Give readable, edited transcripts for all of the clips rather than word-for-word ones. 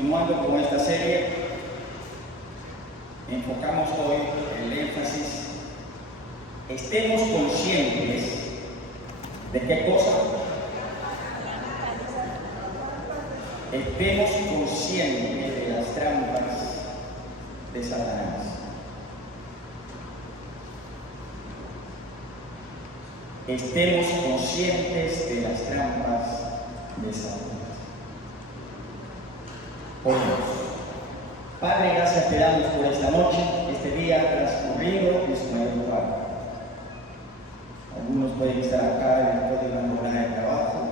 Continuando con esta serie, enfocamos hoy el énfasis, estemos conscientes de qué cosa, estemos conscientes de las trampas de Satanás. Estemos conscientes de las trampas de Satanás. Oremos. Padre, gracias te damos por esta noche, este día transcurrido en su mayor lugar. Algunos pueden estar acá después de una jornada de trabajo,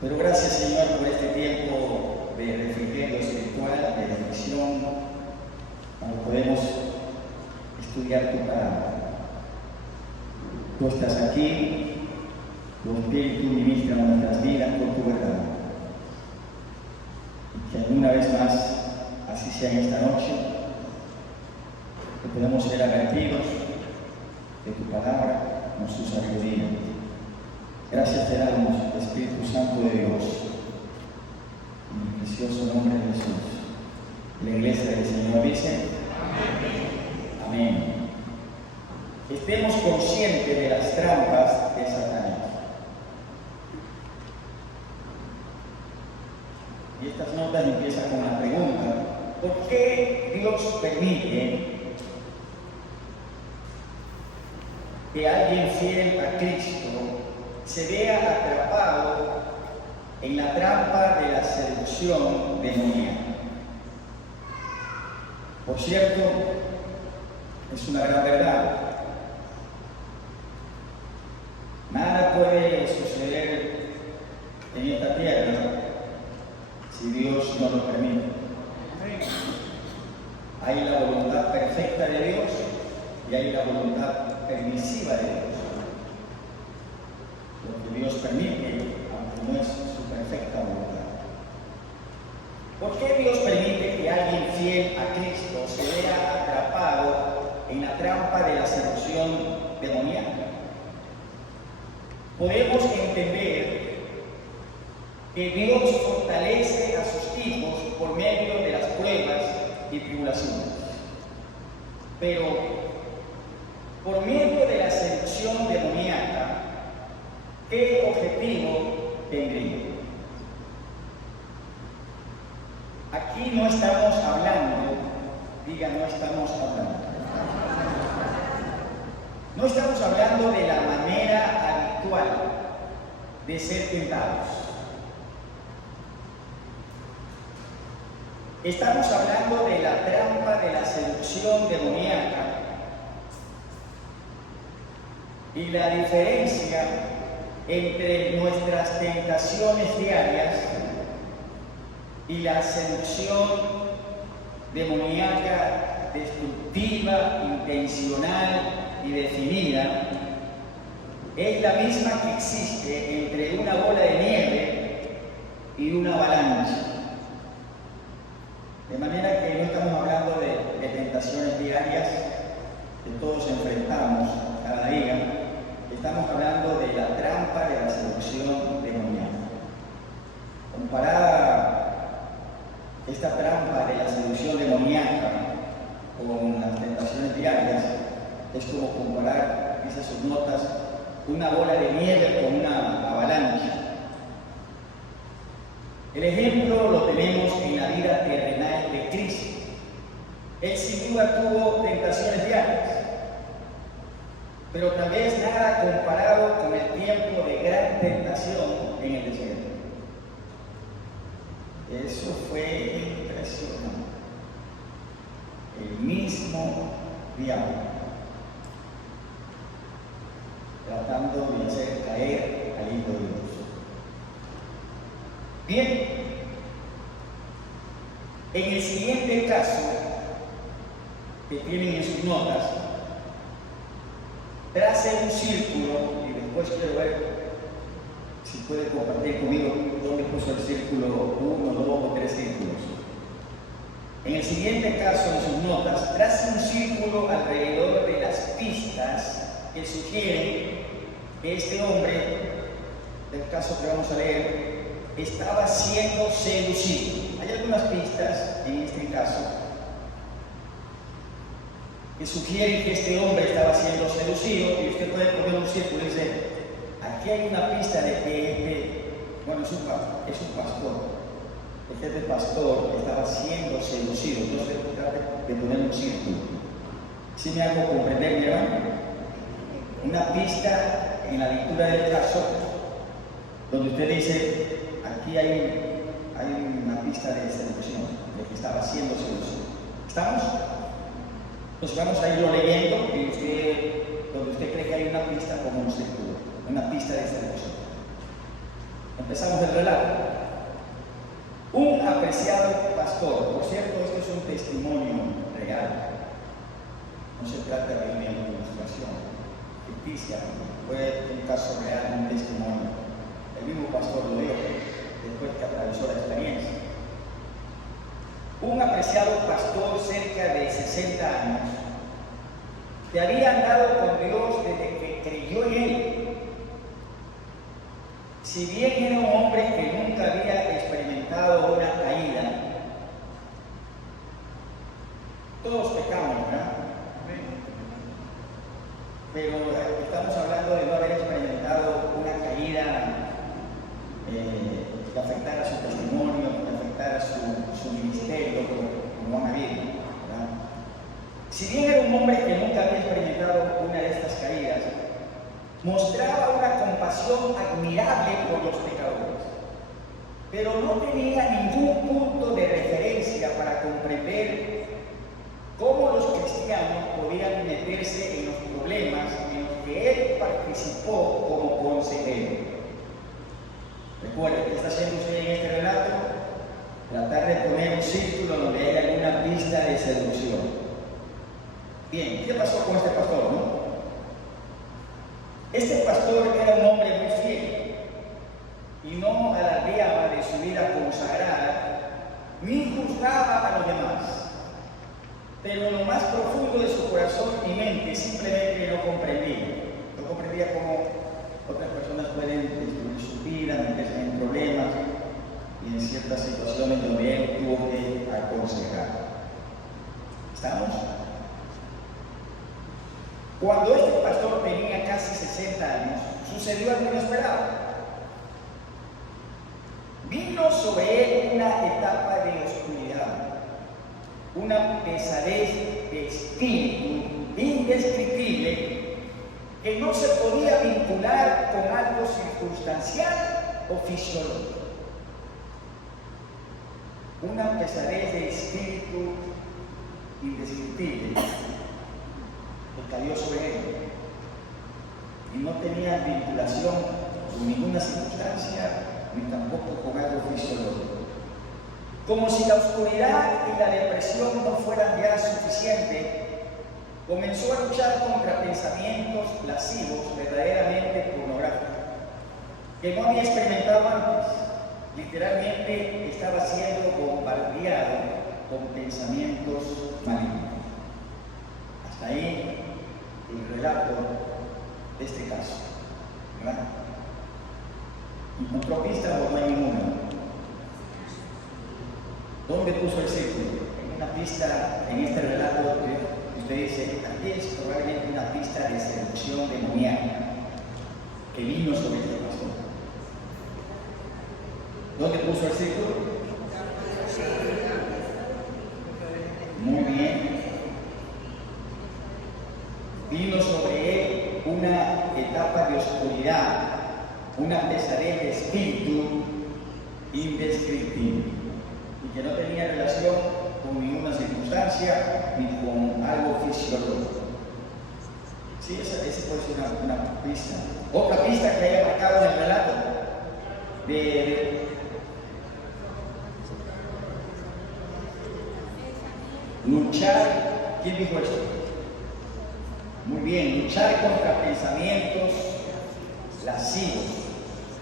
pero gracias, Señor, por este tiempo de refrigerio espiritual, de reflexión, cuando podemos estudiar tu palabra. Tú estás aquí, tu Espíritu ministra nuestras vidas por tu verdad. Y que alguna vez más, así sea en esta noche, que podamos ser advertidos de tu palabra, nuestra sabiduría. Gracias te damos, Espíritu Santo de Dios, en el precioso nombre de Jesús. La iglesia del Señor dice: Amén. Amén. Estemos conscientes de las trampas de Satanás. Y estas notas empiezan con la pregunta: ¿por qué Dios permite que alguien fiel a Cristo se vea atrapado en la trampa de la seducción demoníaca? Por cierto, es una gran verdad. Nada puede suceder en esta tierra si Dios no lo permite. Hay la voluntad perfecta de Dios y hay la voluntad permisiva de Dios. Lo que Dios permite, aunque no es su perfecta voluntad. ¿Por qué Dios permite que alguien fiel a Cristo se vea atrapado en la trampa de la seducción demoníaca? Podemos entender que Dios fortalece a sus hijos por medio de las pruebas y tribulaciones. Pero por medio de la seducción demoníaca, ¿qué objetivo tendría? Aquí no estamos hablando, diga, no estamos hablando. No estamos hablando de la manera habitual de ser tentados. Estamos hablando de la trampa de la seducción demoníaca y la diferencia entre nuestras tentaciones diarias y la seducción demoníaca destructiva, intencional y definida es la misma que existe entre una bola de nieve y una avalancha. De manera que no estamos hablando de tentaciones diarias que todos enfrentamos cada día, estamos hablando de la trampa de la seducción demoníaca. Comparada esta trampa de la seducción demoníaca con las tentaciones diarias, es como comparar, dice sus notas, una bola de nieve con una avalancha. El ejemplo lo tenemos en la vida terrenal de Cristo. Él sin duda tuvo tentaciones diarias, pero tal vez nada comparado con el tiempo de gran tentación en el desierto. Eso fue impresionante. El mismo diablo tratando de hacer caer al Hijo de Dios. Bien, en el siguiente caso que tienen en sus notas, trace un círculo, y después quiero ver si puede compartir conmigo dónde puso el círculo, 1, 2 o 3 círculos. En el siguiente caso, en sus notas, trace un círculo alrededor de las pistas que sugieren que este hombre, del caso que vamos a leer, estaba siendo seducido. Hay algunas pistas en este caso que sugieren que este hombre estaba siendo seducido, y usted puede poner un círculo y dice, aquí hay una pista de que bueno, es un pastor. Este pastor estaba siendo seducido. Entonces trata de poner un círculo. ¿Sí me hago comprender, mi hermano? Una pista en la lectura del caso donde usted dice, aquí hay una pista de seducción, de que estaba siendo seducido. ¿Estamos? Entonces vamos a irlo leyendo y donde usted cree que hay una pista, como un círculo, una pista de seducción. Empezamos el relato. Un apreciado pastor, por cierto, esto es un testimonio real, no se trata de una ilustración ficticia, fue un caso real, un testimonio. El mismo pastor lo dio después que atravesó la experiencia. Un apreciado pastor cerca de 60 años que había andado con Dios desde que creyó en Él. Si bien era un hombre que nunca había experimentado una caída, todos pecamos, ¿verdad? Pero estamos hablando de no haber experimentado una caída que afectara su testimonio, que afectara su ministerio como han habido, ¿verdad? Si bien era un hombre que nunca había experimentado una de estas caídas, mostraba una compasión admirable por los pecadores, pero no tenía ningún punto de referencia para comprender cómo los cristianos podían meterse en los problemas en los que él participó como consejero. Recuerden, ¿qué está haciendo usted en este relato? Tratar de poner un círculo donde haya alguna pista de seducción. Bien, ¿qué pasó con este pastor, no? Este pastor era un hombre muy fiel y no alardeaba de su vida consagrada ni juzgaba a los demás, pero en lo más profundo de su corazón y mente simplemente no comprendía cómo otras personas pueden destruir su vida, meterse en problemas y en ciertas situaciones donde él tuvo que aconsejar. ¿Estamos? Cuando este pastor tenía casi 60 años, sucedió algo inesperado. Vino sobre él una etapa de oscuridad, una pesadez de espíritu indescriptible que no se podía vincular con algo circunstancial o fisiológico. Una pesadez de espíritu indescriptible que cayó sobre él y no tenía vinculación con ninguna circunstancia ni tampoco con algo fisiológico. Como si la oscuridad y la depresión no fueran ya suficientes, comenzó a luchar contra pensamientos lascivos verdaderamente pornográficos que no había experimentado antes. Literalmente estaba siendo bombardeado con pensamientos malignos. Hasta ahí el relato de este caso, ¿verdad? ¿Encontró pista o no hay ninguna? ¿Dónde puso el círculo? En una pista, en este relato, usted dice, aquí es probablemente una pista de seducción demoníaca que vino sobre este pastor. ¿Dónde puso el círculo? Muy bien. Vino sobre él una etapa de oscuridad, una pesadez de espíritu indescriptible y que no tenía relación con ninguna circunstancia ni con algo fisiológico. Sí, esa puede ser una pista. Otra pista que haya marcado en el relato de luchar. ¿Quién dijo esto? Muy bien, luchar contra pensamientos lascivos,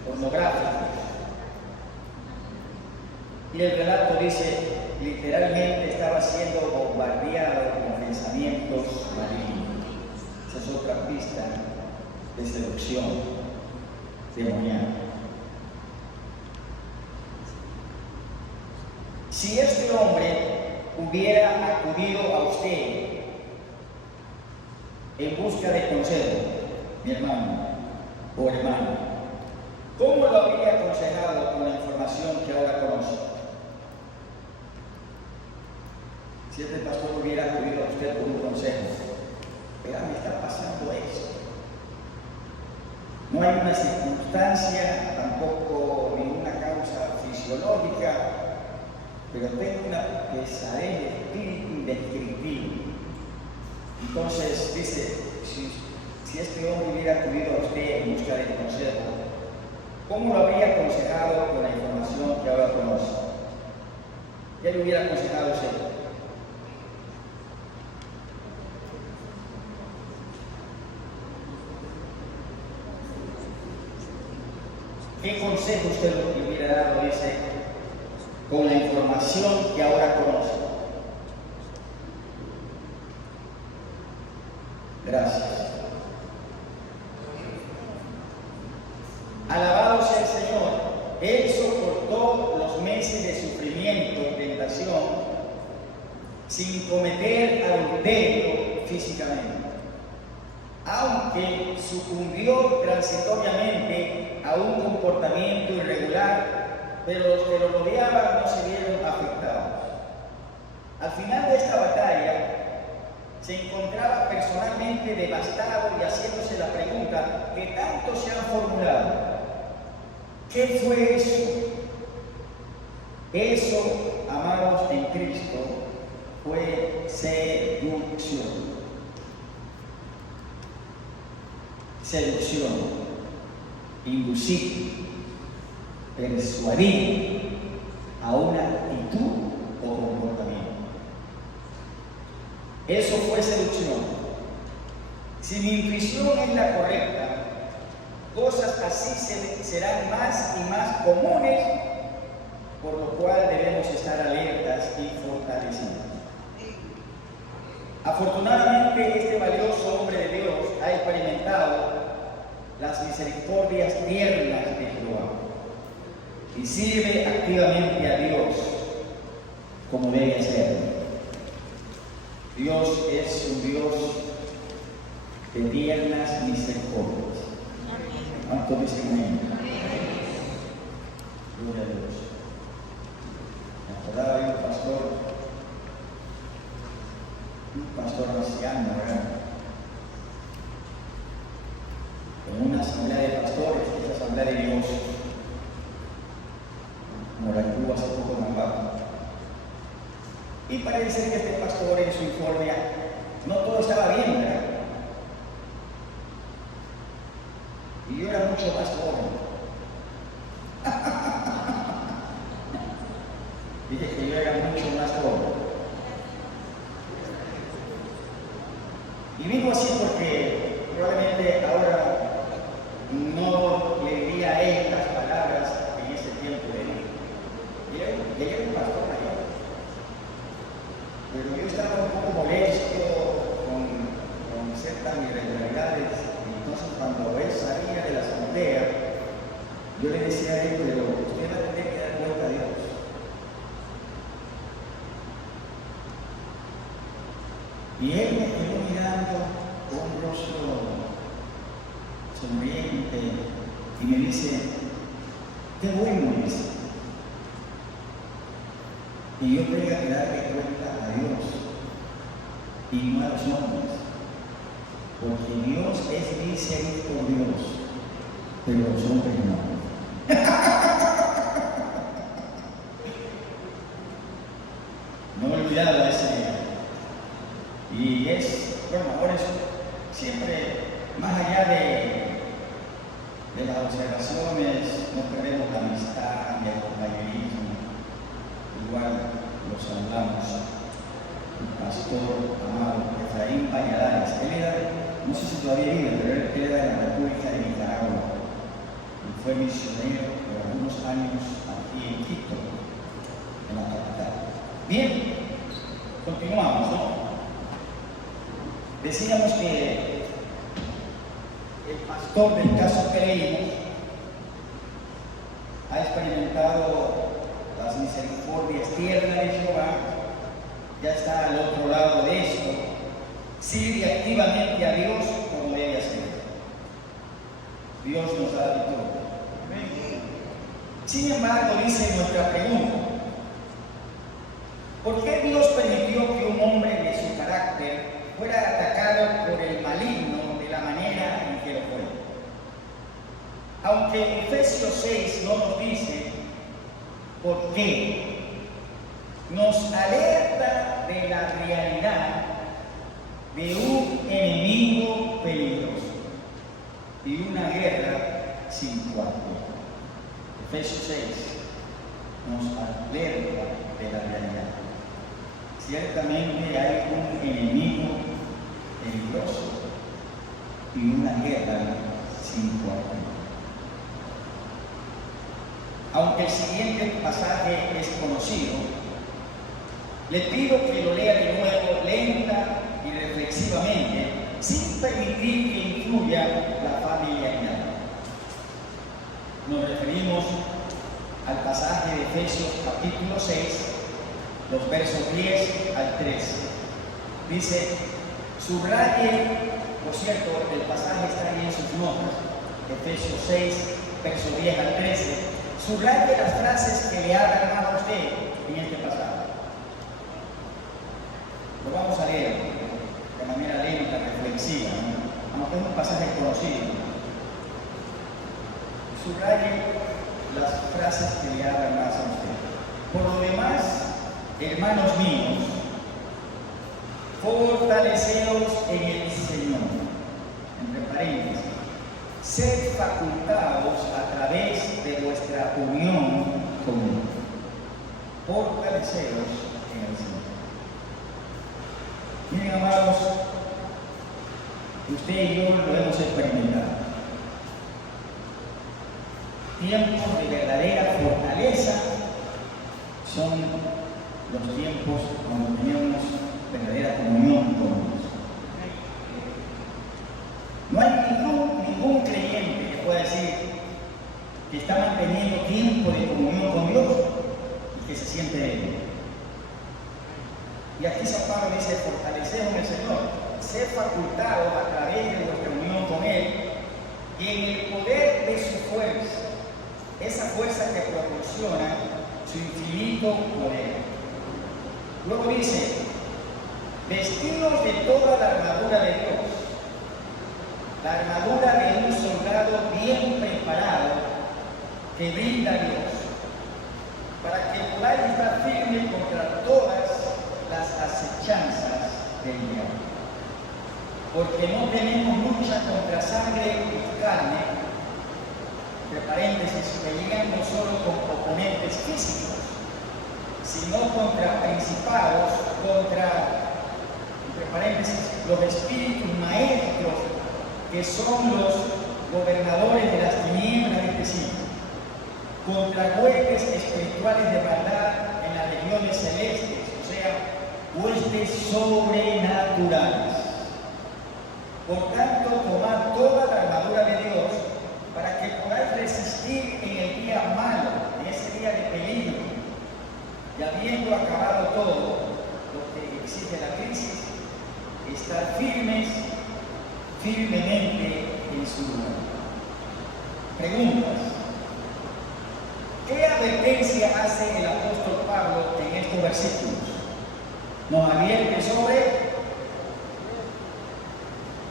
pornográficos. Y el relato dice, literalmente estaba siendo bombardeado con pensamientos malignos. Esa es otra pista de seducción demoníaca. Si este hombre hubiera acudido a usted en busca de consejo, mi hermano o hermana, ¿cómo lo habría aconsejado con la información que ahora conoce? Si este pastor hubiera acudido a usted por un consejo, pero me está pasando eso. No hay una circunstancia, tampoco ninguna causa fisiológica, pero tengo una pesadez de espíritu indescriptible. Entonces, dice, si este hombre hubiera acudido a usted en busca de consejo, ¿cómo lo habría aconsejado con la información que ahora conoce? ¿Qué le hubiera aconsejado a usted? ¿Qué consejo usted le hubiera dado, dice, con la información que ahora conoce? Gracias. Alabado sea el Señor. Él soportó los meses de sufrimiento y tentación sin cometer adulterio físicamente, aunque sucumbió transitoriamente a un comportamiento irregular, pero los que lo rodeaban no se vieron afectados. Al final de esta batalla, se encontraba personalmente devastado y haciéndose la pregunta que tanto se han formulado: ¿qué fue eso? Eso, amados en Cristo, fue seducción. Seducción, inducir, persuadir a una actitud o comportamiento. Eso fue seducción. Si mi intuición es la correcta, cosas así serán más y más comunes, por lo cual debemos estar alertas y fortalecidos. Afortunadamente, este valioso hombre de Dios ha experimentado las misericordias tiernas de Jehová y sirve activamente a Dios como debe ser. Dios es un Dios de tiernas misericordias. ¿Cuánto dicen amén? Gloria a Dios. Me acordaba de un pastor anciano, ¿verdad? En una asamblea de pastores, esa asamblea de Dios, como la que hubo hace poco en Ambato. Y parece ser que este pastor en su informe no todo estaba bien, ¿verdad? Y yo era mucho más joven. Dije que yo era mucho más joven. Y digo así porque probablemente ahora no le diría a él las palabras que en ese tiempo le di. Él era un pastor allá. Pero yo estaba un poco molesto con ciertas irregularidades. Entonces, cuando él salía de la asamblea, yo le decía a él: pero usted va a tener que dar cuenta a Dios. Y él me quedó mirando con un rostro sonriente y me dice: qué bueno es. Y yo tengo que darle cuenta a Dios y no a los hombres, porque Dios es misericordioso, pero los hombres no. No me he olvidado de ese día. Y bueno, ahora es siempre, más allá de las observaciones, no perdemos la amistad ni el compañerismo. Igual lo saludamos. El pastor amado Efraín Valladares. Él era, no sé si todavía vive, pero él era de la República de Nicaragua. Y fue misionero por algunos años aquí en Quito, en la capital. Bien, continuamos, ¿no? Decíamos que el pastor del caso que leímos ha experimentado las las misericordias tiernas de Jehová, ya está al otro lado de esto, sirve activamente a Dios como debe hacer. Dios nos da de todo. Sin embargo, dice nuestra pregunta: ¿por qué Dios permitió que un hombre de su carácter fuera atacado por el maligno de la manera en que lo fue? Aunque Efesios 6 no nos dice por qué, nos alerta de la realidad de un enemigo peligroso y una guerra sin cuartel. Efesios 6 nos alerta de la realidad. Ciertamente hay un enemigo peligroso y una guerra sin cuartel. Aunque el siguiente pasaje es conocido, le pido que lo lea de nuevo lenta y reflexivamente, sin permitir que influya la familiaridad. Nos referimos al pasaje de Efesios capítulo 6, los versos 10 al 13. Dice: subraye, por cierto, el pasaje está ahí en sus notas, Efesios 6, versos 10 al 13. Subraye las frases que le hablan más a usted en este pasaje. Lo vamos a leer de manera lenta, reflexiva, ¿no? Aunque es un pasaje conocido. Subraye las frases que le hablan más a usted. Por lo demás, hermanos míos, fortaleceos en el Señor. Entre paréntesis, sed facultados a través de vuestra unión con Él. Fortaleceos en el Señor. Miren, amados, usted y yo lo hemos experimentado. Tiempos de verdadera fortaleza son los tiempos cuando tenemos verdadera comunión con Dios. No hay ningún creyente que pueda decir que está manteniendo tiempo de comunión con Dios y que se siente débil. Y aquí San Pablo dice: fortalecemos en el Señor, sed facultados a través de nuestra unión con Él, y en el poder de su fuerza, esa fuerza que proporciona su infinito poder. Luego dice: vestidos de toda la armadura de Dios, la armadura de un soldado bien preparado que brinda Dios, para que podáis estar firmes contra todas las acechanzas del diablo. Porque no tenemos lucha contra sangre y carne, entre paréntesis, peleando no solo con oponentes físicos, sino contra principados, contra, entre paréntesis, los espíritus maestros, que son los gobernadores de las tinieblas de este siglo, contra huestes espirituales de maldad en las regiones celestes, o sea, huestes sobrenaturales. Por tanto, tomad toda la armadura de Dios para que podáis resistir en el día malo, en ese día de peligro, y habiendo acabado todo lo que exige la crisis, estar firmemente en su lugar. Preguntas: ¿qué advertencia hace el apóstol Pablo en estos versículos? Nos advierte sobre...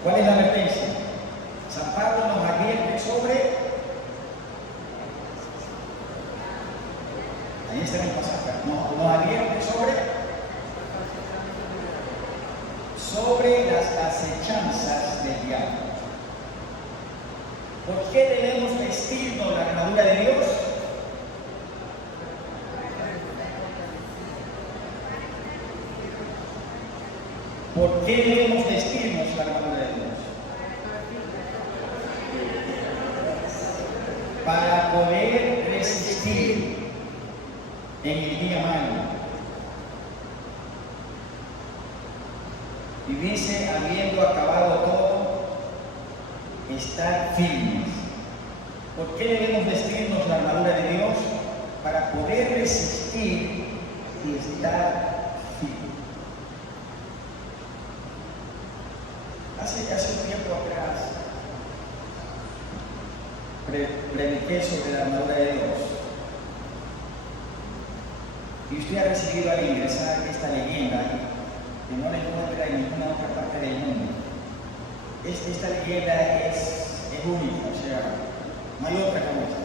¿Cuál es la advertencia? San Pablo nos advierte sobre... Ahí está en el pasaje. Nos advierte sobre las acechanzas del diablo. ¿Por qué debemos vestirnos la armadura de Dios? ¿Por qué debemos vestirnos la armadura de Dios? Para poder resistir en el día malo. Y dice: habiendo acabado todo, estar firmes. ¿Por qué debemos vestirnos la armadura de Dios? Para poder resistir resistir y estar firme. Hace un tiempo atrás prediqué sobre la armadura de Dios. Y usted ha recibido al ingresar esta leyenda que no la encuentra en ninguna otra parte del mundo. Esta leyenda es única, o sea, no hay otra como esta.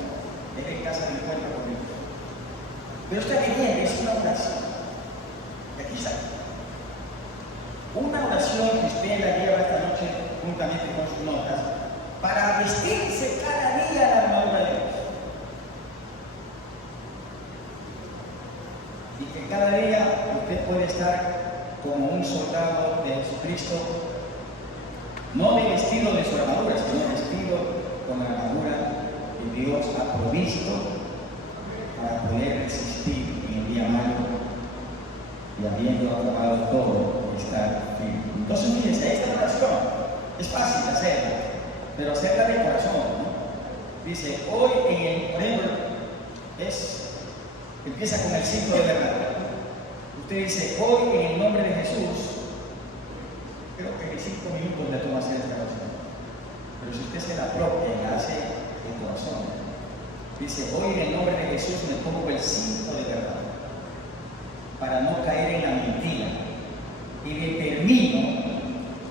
Es en casa del encuentro con Dios. Pero esta leyenda es una oración. Y aquí está. Una oración que usted la lleva esta noche juntamente con sus notas para vestirse cada día la armadura de Dios. Y que cada día usted puede estar como un soldado de Jesucristo, no del estilo de su armadura, sino vestido con la armadura que Dios ha provisto para poder resistir en el día malo y habiendo acabado todo, estar firme. Entonces, fíjense, esta oración es fácil hacerla, pero hacerla de corazón, ¿no? Dice, hoy en el, por ejemplo, empieza con el cinto de verdad. Usted dice, hoy en el nombre de Jesús, creo que en 5 minutos le toma hacer esta oración. Pero si usted se la apropia y la hace de corazón, dice, hoy en el nombre de Jesús me pongo el cinto de verdad para no caer en la mentira y determino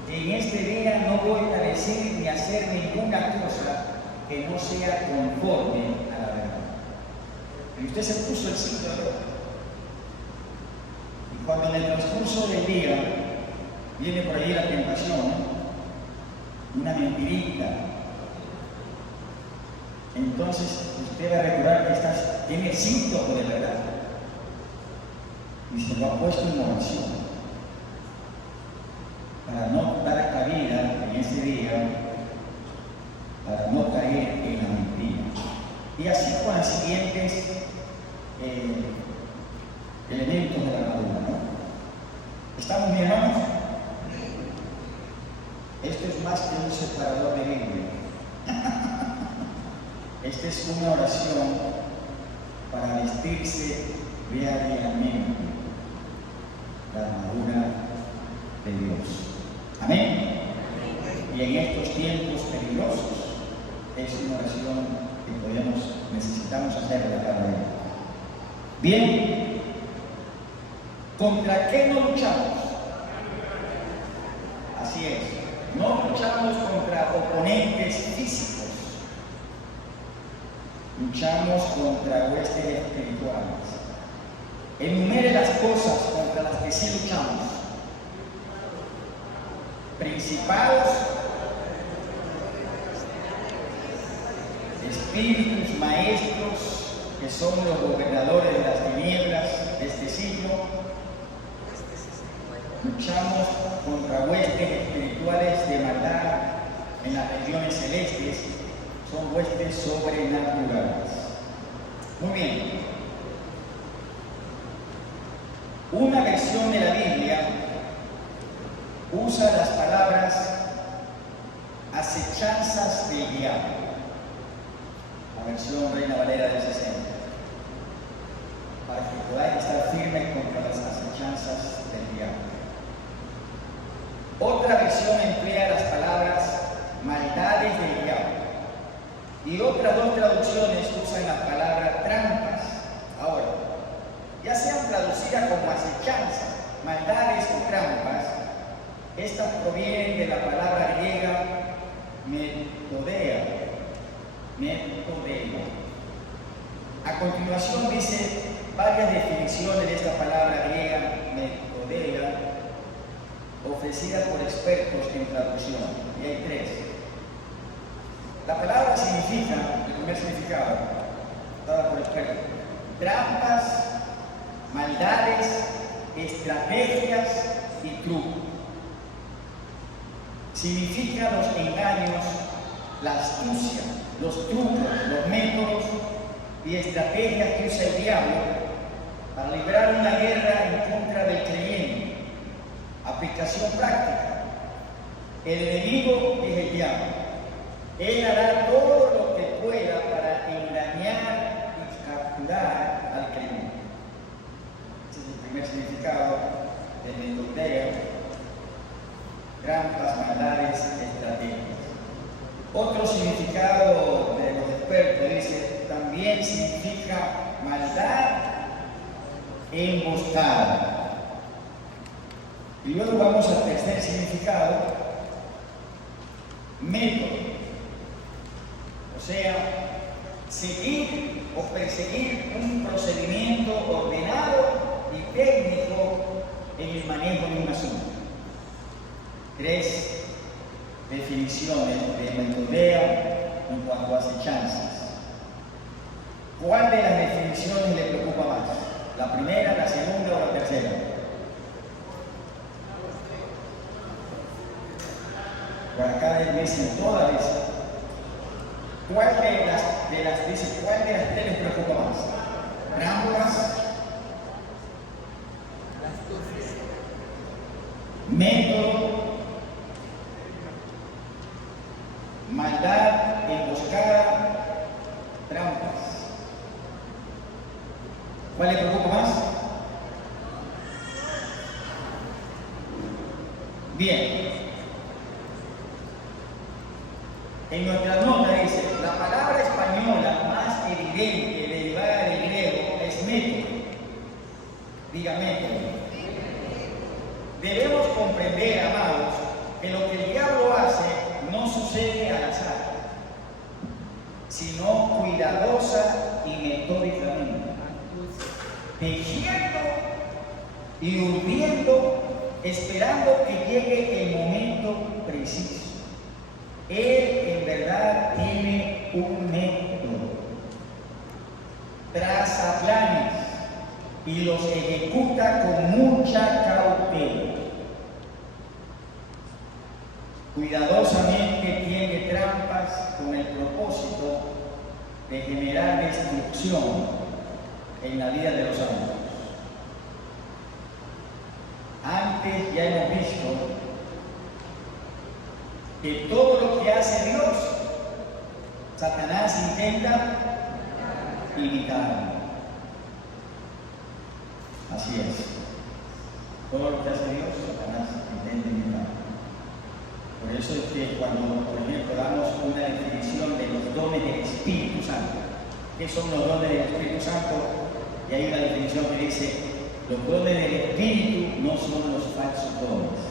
que en este día no voy a decir ni hacer ninguna cosa que no sea conforme a la verdad. Y usted se puso el cinto de verdad. Y cuando en el transcurso del día viene por ahí la tentación, una mentirita, entonces usted va a recordar que tiene el cinto de verdad y se lo ha puesto en oración para no dar cabida en ese día, para no caer en la mentira. Y así con los siguientes elementos de la armadura, ¿no? ¿Estamos, mi hermanos? Esto es más que un separador de Biblia. Esta es una oración para vestirse diariamente la armadura de Dios. Amén. Y en estos tiempos peligrosos es una oración que necesitamos hacerla cada día. Bien, ¿contra qué no luchamos? Así es, no luchamos contra oponentes físicos, luchamos contra huestes espirituales. Enumere las cosas contra las que sí luchamos. Principados, espíritus maestros, que son los gobernadores de las tinieblas de este siglo. Luchamos contra huestes espirituales de maldad en las regiones celestes, son huestes sobrenaturales. Muy bien. Una versión de la Biblia usa las palabras acechanzas del diablo, la versión Reina Valera del 60, para que podáis estar firmes contra las acechanzas del diablo. Otra versión emplea las palabras maldades del diablo y otras 2 traducciones usan la palabra trampas. Ahora, ya sean traducidas como acechanzas, maldades o trampas, estas provienen de la palabra griega metodea. A continuación dice varias definiciones de esta palabra griega metodea, ofrecida por expertos en traducción, y hay 3. La palabra significa, el primer significado, dada por expertos, trampas, maldades, estrategias y trucos. Significa los engaños, la astucia, los trucos, los métodos y estrategias que usa el diablo para librar una guerra en contra del creyente. Aplicación práctica. El enemigo es el diablo. Él hará todo lo que pueda para engañar y capturar al creyente. significado de metodea, trampas, maldades, estrategias. Otro significado de los expertos dice, también significa maldad e emboscada. Y luego vamos al tercer significado, método. O sea, seguir o perseguir un procedimiento ordenado y técnico en el manejo de un asunto. 3 definiciones de metodea en cuanto a acechanzas. ¿Cuál de las definiciones le preocupa más? ¿La primera, la segunda o la tercera? Por acá dicen todas esas. ¿Cuál de las tres les preocupa más? Trampas, método, maldad, emboscada, trampas. ¿Cuál le preocupa más? Bien. En nuestra nota dice, la palabra española más evidente derivada del griego es método. Diga método. Debemos comprender, amados, que lo que el diablo hace no sucede al azar, sino cuidadosa y metódicamente, tejiendo y urdiendo, esperando que llegue el momento preciso. Él en verdad tiene un método, traza planes y los ejecuta con mucha cautela. Cuidadosamente tiene trampas con el propósito de generar destrucción en la vida de los hombres. Antes ya hemos visto que todo lo que hace Dios, Satanás intenta imitar. Así es. Todo lo que hace Dios, Satanás intenta imitar. Por eso es que cuando, por ejemplo, damos una definición de los dones del Espíritu Santo, ¿qué son los dones del Espíritu Santo? Y hay una definición que dice, los dones del Espíritu no son los falsos dones.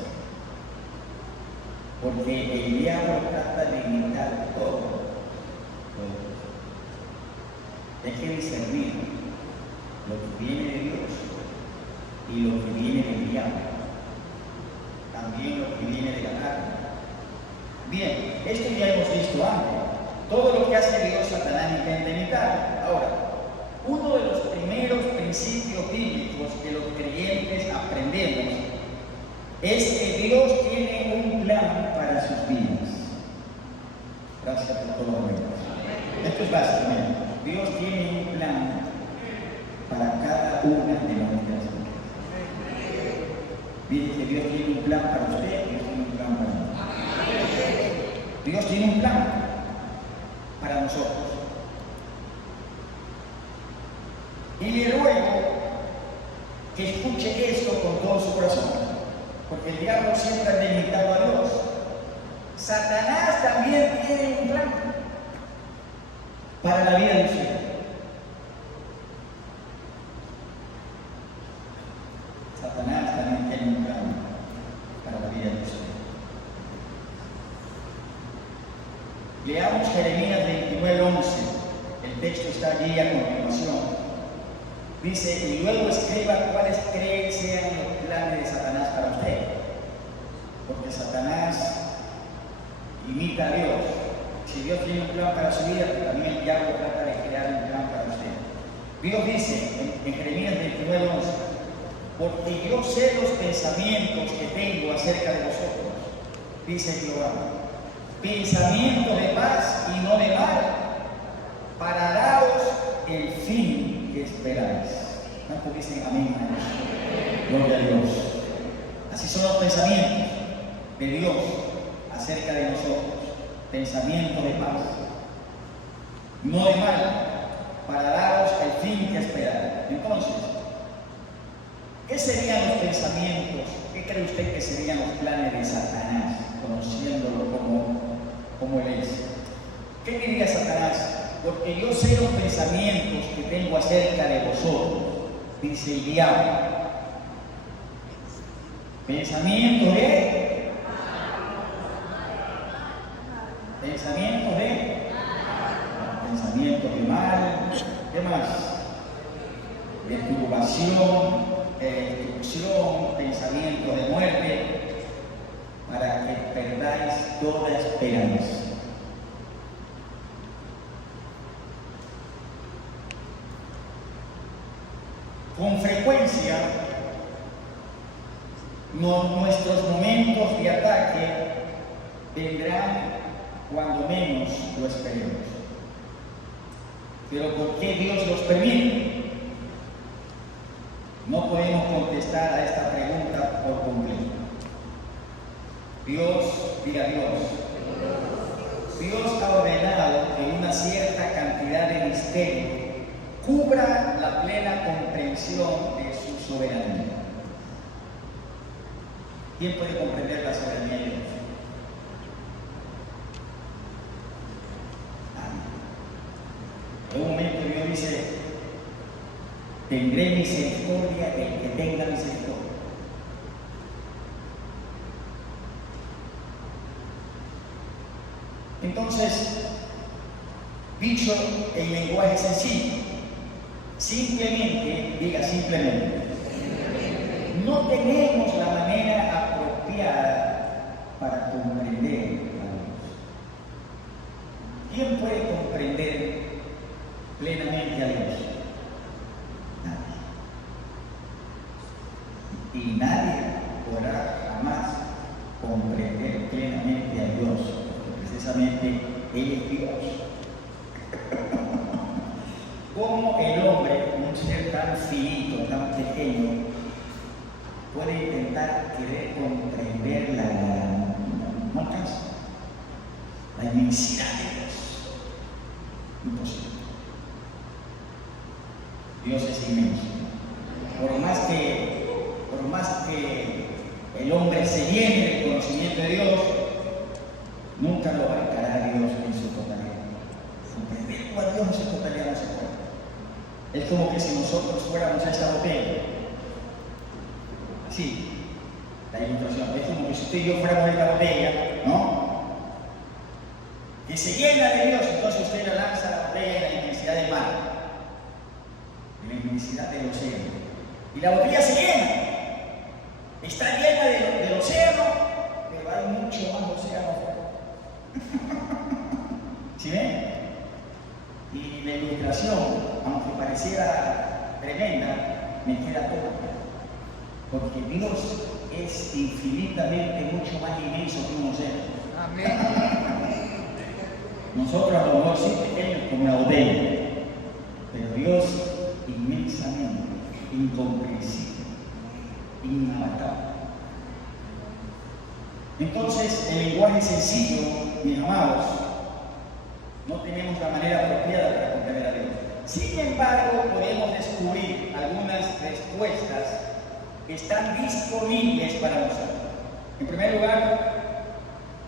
Porque el diablo trata de imitar todo. Hay que discernir lo que viene de Dios y lo que viene del diablo. También lo que viene de la carne. Bien, esto ya hemos visto antes. Todo lo que hace Dios, Satanás intenta imitar. Ahora, uno de los primeros principios bíblicos que los creyentes aprendemos es que Dios tiene un plan para sus vidas. Gracias por todo lo que esto es básico. Dios tiene un plan para cada una de nuestras vidas. Dice que Dios tiene un plan para usted, Dios tiene un plan para mí. Dios tiene un plan para nosotros. Y le ruego que escuche esto con todo su corazón, porque el diablo siempre ha limitado a Dios. Satanás también tiene un plan para la vida de usted. Satanás también tiene un plan para la vida de usted. Leamos Jeremías 29:11. El texto está allí a continuación. Dice, y luego escriba cuáles creen sean los planes de Satanás para usted. Porque Satanás imita a Dios. Si Dios tiene un plan para su vida, pero también el diablo trata de crear un plan para usted. Dios dice en Jeremías 29:11, porque yo sé los pensamientos que tengo acerca de vosotros, dice Jehová, pensamientos de paz y no de mal, para daros el fin que esperáis. ¿Cuántos dicen amén? Gloria a Dios. Así son los pensamientos de Dios acerca de nosotros. Pensamiento de paz, no de mal, para daros el fin que esperáis. Entonces, ¿Qué serían los pensamientos? ¿Qué cree usted que serían los planes de Satanás, conociéndolo como él es? ¿Qué diría Satanás? Porque yo sé los pensamientos que tengo acerca de vosotros, dice el diablo. Pensamientos de mal, ¿qué más? De turbación, de destrucción, pensamientos de muerte, para que perdáis toda esperanza. Con frecuencia, nuestros momentos de ataque vendrán cuando menos lo esperemos. Pero ¿por qué Dios los permite? No podemos contestar a esta pregunta por completo. Dios ha ordenado que una cierta cantidad de misterio cubra la plena comprensión de su soberanía. ¿Quién puede comprender la soberanía de Dios? En un momento Dios dice: tendré misericordia del que tenga misericordia. Entonces, dicho en lenguaje sencillo, simplemente, no tenemos la manera apropiada para comprender a Dios. ¿Quién puede comprender plenamente a Dios? Nadie. Y nadie podrá jamás comprender plenamente a Dios, porque precisamente Él es Dios. ¿Cómo el hombre, un ser tan finito, tan pequeño, puede intentar querer comprender no alcanza? La inmensidad de Dios. Imposible. Dios es inmenso. Por más que el hombre se llene del conocimiento de Dios, nunca lo abarcará Dios en su totalidad. Comprender a Dios en su totalidad no se puede. Es como que si nosotros fuéramos a esta botella. Así, la ilustración. Es como que si usted y yo fuéramos a esta botella, ¿no? Que se llena de Dios, entonces usted la lanza la botella en la inmensidad del mar, en la inmensidad del océano. Y la botella se llena. Está llena del océano, pero hay mucho más océano afuera. ¿Sí ven? Y la ilustración, aunque pareciera tremenda, me queda corta. Porque Dios es infinitamente mucho más inmenso que un océano. Amén. Nosotros a lo mejor sí pequeños como una botella, pero Dios inmensamente, incomprensible, inabarcable. Entonces, el lenguaje sencillo, mis amados, no tenemos la manera apropiada para comprender a Dios. Sin embargo, podemos descubrir algunas respuestas que están disponibles para nosotros. En primer lugar,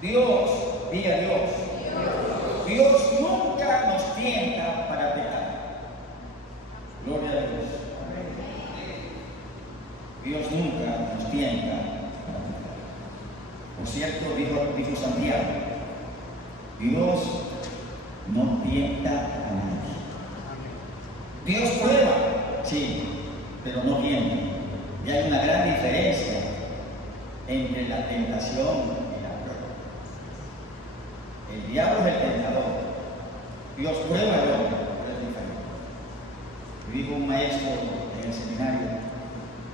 Dios, diga Dios. Dios nunca nos tienta para pecar. Gloria a Dios. Dios nunca nos tienta para pecar. Por cierto, dijo Santiago, Dios no tienta a nadie. Dios prueba, sí, pero no tienta. Y hay una gran diferencia entre la tentación y la prueba. El diablo es el tentador. Dios prueba al hombre, pero es diferente. Dijo un maestro en el seminario,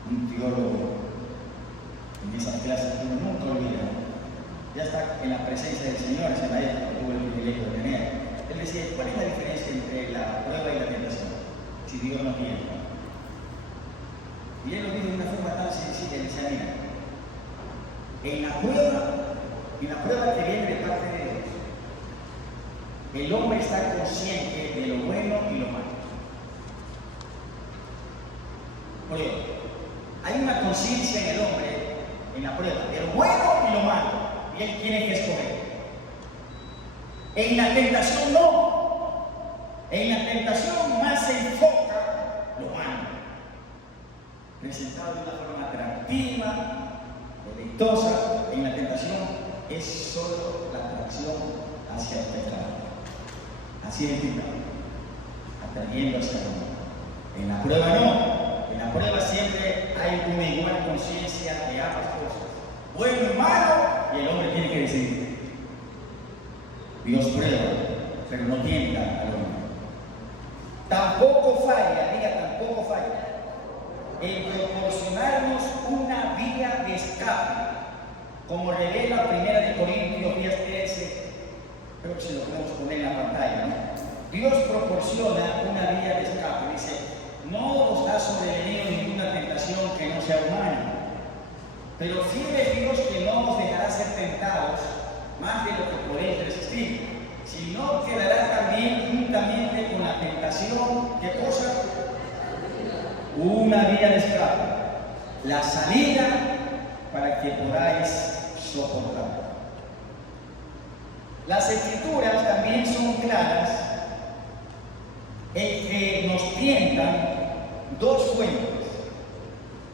un teólogo, en esas clases que uno nunca olvida. Ya está en la presencia del Señor, ese maestro que tuvo el privilegio de tener. Él decía: ¿cuál es la diferencia entre la prueba y la tentación? Si Dios no tienta. Y él lo dijo de una forma tan sencilla, él decía: mira, en la prueba que viene de parte de Dios, el hombre está consciente de lo bueno y lo malo. Por ejemplo, Hay una conciencia en el hombre, en la prueba, de lo bueno y lo malo, y él tiene que escoger. En la tentación no. En la tentación más se enfoca lo malo, presentado de una forma atractiva, deleitosa. En la tentación es solo la atracción hacia el pecado. Así es el pecado, atrayendo hacia el mal. En la prueba no. En la prueba siempre hay una igual conciencia de ambas cosas, bueno y malo, y el hombre tiene que decidir. Dios prueba, pero no tienta al hombre. Tampoco falla, diga, tampoco falla, en proporcionarnos una vía de escape, como revela 1 Corintios 10:13. Creo que se lo podemos poner en la pantalla, ¿no? Dios proporciona una vía de escape. Dice: no os ha sobrevenido ninguna tentación que no sea humana, pero fiel es Dios, que no os dejará ser tentados más de lo que podéis resistir, sino que dará también juntamente con la tentación, ¿qué cosa? Una vía de escape, la salida para que podáis soportar. Las Escrituras también son claras en que nos tientan dos fuentes.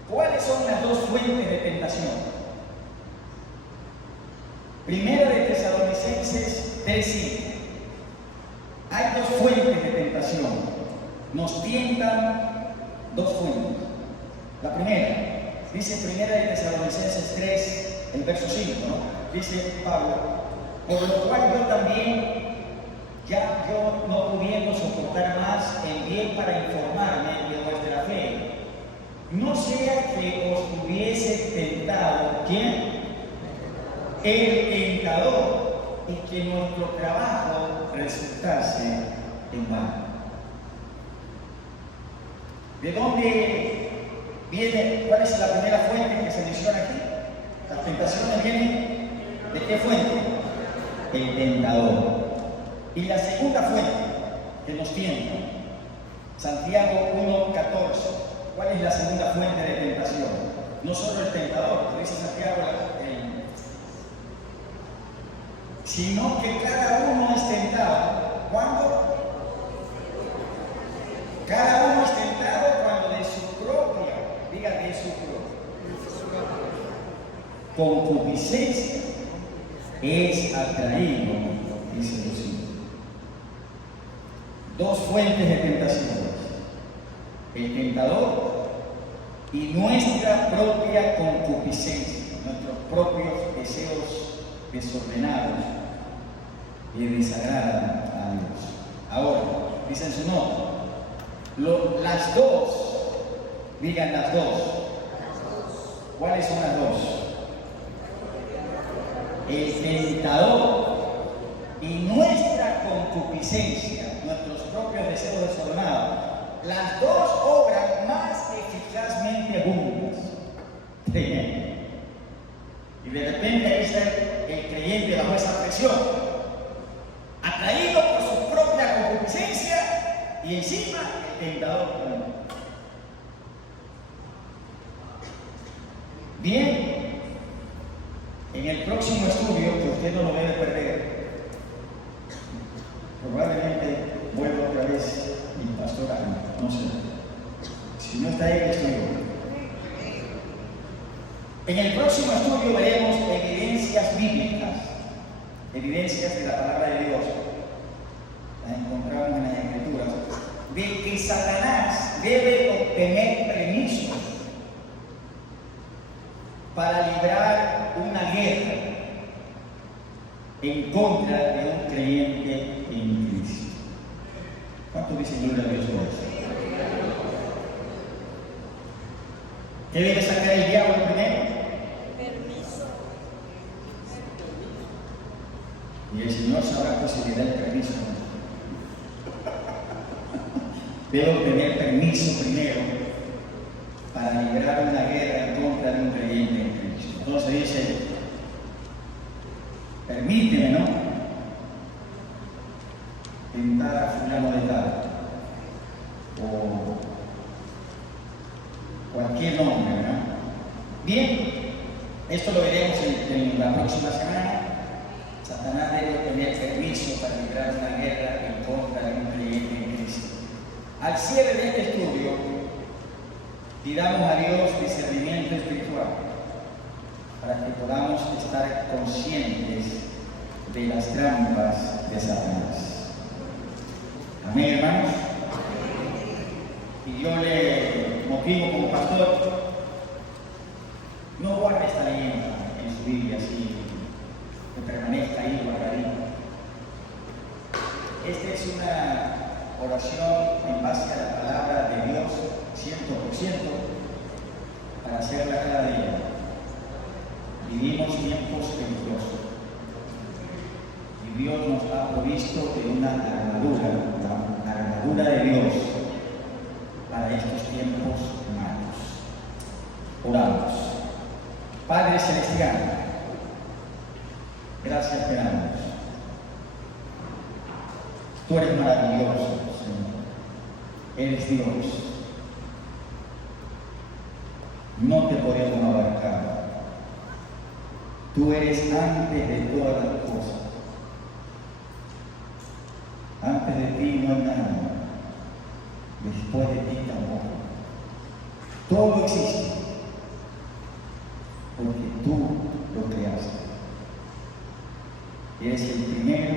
¿Cuáles son las dos fuentes de tentación? Primera de Tesalonicenses 3:5. Hay dos fuentes de tentación. Nos tientan dos fuentes. La primera, dice Primera de Tesalonicenses 3, el verso 5, ¿no? Dice Pablo: por lo cual yo también, ya yo no pudiendo soportar más, envié para informarme de vuestra fe, no sea que os hubiese tentado, ¿quién? El tentador, y que nuestro trabajo resultase en vano. ¿De dónde viene? ¿Cuál es la primera fuente que se menciona aquí? Las tentaciones vienen ¿de qué fuente? El tentador. Y la segunda fuente que nos tienta, Santiago 1:14. ¿Cuál es la segunda fuente de tentación? No solo el tentador, como dice Santiago, sino que cada uno es tentado. ¿Cuándo? Cada uno es tentado cuando de su propia, diga, de su propia concupiscencia es atraído, dice Dios. Dos fuentes de tentación: el tentador y nuestra propia concupiscencia, nuestros propios deseos desordenados que desagradan a Dios. Ahora, dicen su nota, las dos, digan las dos. ¿Cuáles son las dos? El tentador y nuestra concupiscencia, nuestros propios deseos desordenados. Las dos obran más eficazmente juntas. Y de repente ahí está el creyente bajo esa presión, atraído por su propia concupiscencia, y encima el tentador. Bien, en el próximo estudio, que usted no lo debe perder, probablemente vuelva otra vez mi pastor Ana, no sé. Si no está él, estoy yo. En el próximo estudio veremos evidencias bíblicas, evidencias de la palabra de Dios. Las encontramos en las Escrituras, de que Satanás debe obtener permiso para librar una guerra en contra de un creyente en Cristo. ¿Cuánto dicen gloria a Dios por eso? ¿Qué debe sacar el diablo primero? Permiso. Y el Señor sabrá posibilidad del permiso. Debo tener permiso primero para librar una guerra en contra de un creyente en Cristo. Entonces dice: permíteme, ¿no?, tentar a fulano de tal, cualquier nombre, ¿verdad? Bien, esto lo veremos en la próxima semana. Satanás debe tener permiso para librar una guerra en contra de un creyente en Cristo. Al cierre de este estudio, pidamos a Dios discernimiento espiritual para que podamos estar conscientes de las trampas de Satanás. Amén, hermanos. Y yo le motivo como pastor, no guarde esta leyenda en su Biblia así, que permanezca ahí guardadita. Esta es una oración en base a la palabra de Dios 100% para hacerla cada día. Vivimos tiempos peligrosos y Dios nos ha provisto de una armadura, la armadura de Dios para estos tiempos malos. Oramos. Padre Celestial, gracias te damos. Tú eres maravilloso, Señor. Eres Dios. No te podemos abarcar. Tú eres antes de todas las cosas. Antes de ti no hay nada. Después de ti tampoco. Todo existe porque tú lo creaste. Eres el primero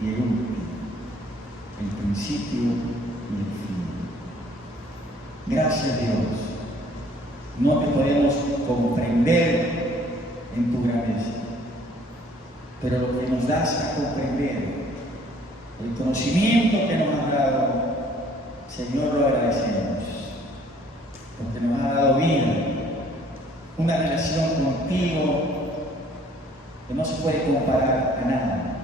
y el último, el principio y el fin. Gracias, Dios. No te podemos comprender en tu grandeza, pero lo que nos das a comprender, el conocimiento que nos has dado, Señor, lo agradecemos, porque nos ha dado vida, una relación contigo que no se puede comparar a nada.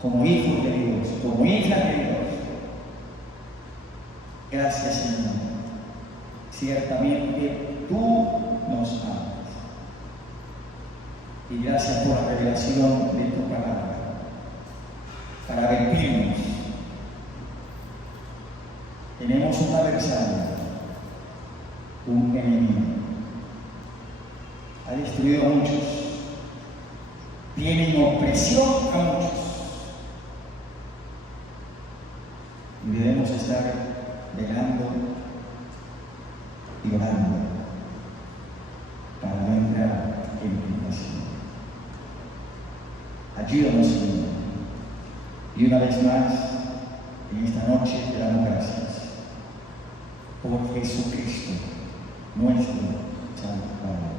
Como hijos de Dios, como hijas de Dios. Gracias, Señor. Ciertamente tú nos amas. Y gracias por la revelación de tu palabra para advertirnos. Tenemos un adversario, un enemigo. Ha destruido a muchos. Tienen opresión a muchos. Y debemos estar velando y orando para no entrar en tentación. Ayúdanos, Señor. Y una vez más, en esta noche te damos gracias por Jesucristo, nuestro Salvador.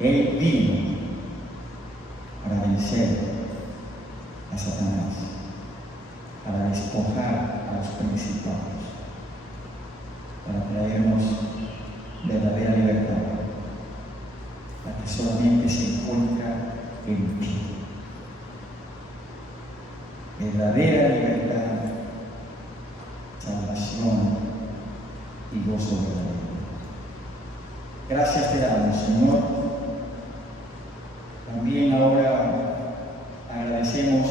Él vino para vencer a Satanás, para despojar a los principados, para traernos verdadera libertad, la que solamente se encuentra en ti. Verdadera libertad, salvación y gozo verdadero. Gracias te damos, Señor. También ahora agradecemos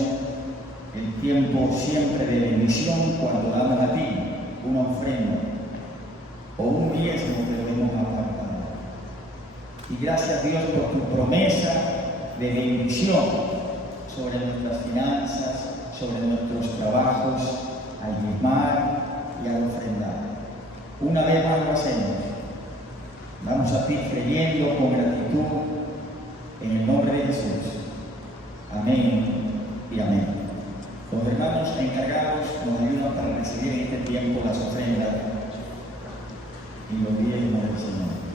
el tiempo siempre de bendición cuando damos a ti una ofrenda o un diezmo que lo hemos apartado. Y gracias, Dios, por tu promesa de bendición sobre nuestras finanzas, sobre nuestros trabajos, al diezmar y al ofrendar. Una vez más lo hacemos. Vamos a ti creyendo con gratitud en el nombre de Jesús. Amén y amén. Los hermanos encargados nos ayudan para recibir en este tiempo las ofrendas y los diezmos del Señor.